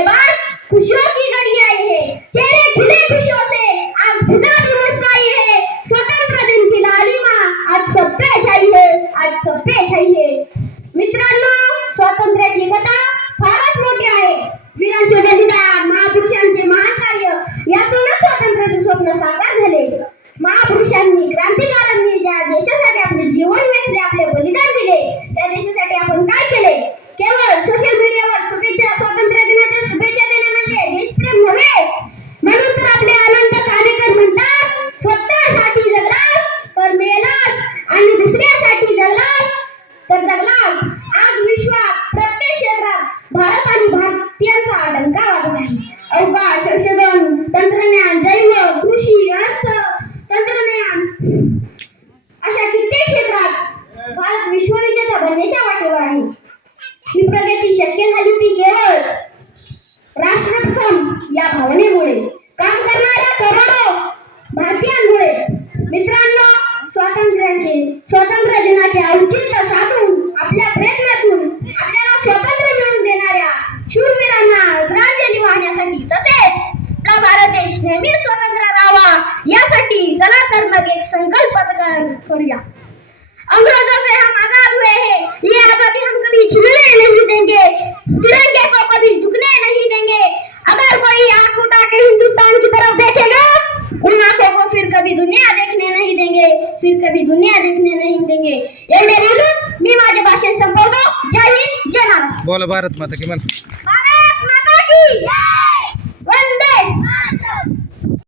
बाद खुशियों की घड़ी आई है। चेहरे खिले खुशियों से आज फिजा भी मुस्काई है। स्वतंत्र दिन की लालिमा आज सब पे छाई आज सब पे तंत्रज्ञान जैव कृषी अर्थ तंत्रज्ञान. अशा कित्येक क्षेत्रात भारत विश्वविजेता बनण्याच्या वाटेवर आहे. ही प्रगती शक्य झाली ती केवळ राष्ट्रप्रथम या भावनेमुळे. काम करणाऱ्या करोडो भारतीयांमुळे. मित्रांनो स्वातंत्र्याचे स्वातंत्र्य दिनाचे औचित्य साधून आपल्या प्रयत्नातून आपल्याला स्वातंत्र्य मिळवून देणाऱ्या शूरवीरांना आदरांजली वाहण्यासाठी तसेच आपला भारत देश नेहमी स्वतंत्र राहावा. यासाठी चला तर मग एक संकल्प करूया. अंग्रेज़ों से हम आज़ाद हुए हैं ये आज़ादी हम कभी छीनने नहीं देंगे. तिरंगे को कभी झुकने नहीं देंगे. अगर कोई आँख उठा के हिंदुस्तान की तरफ़ देखेगा उन आँखों को फिर कभी दुनिया देखने नहीं देंगे. फिर कभी दुनिया देखने नहीं देंगे. एवढे बोलून मी माझे भाषण संपवतो जय हिंद जय बोला भारत माता की म्हण भारत माता की जय!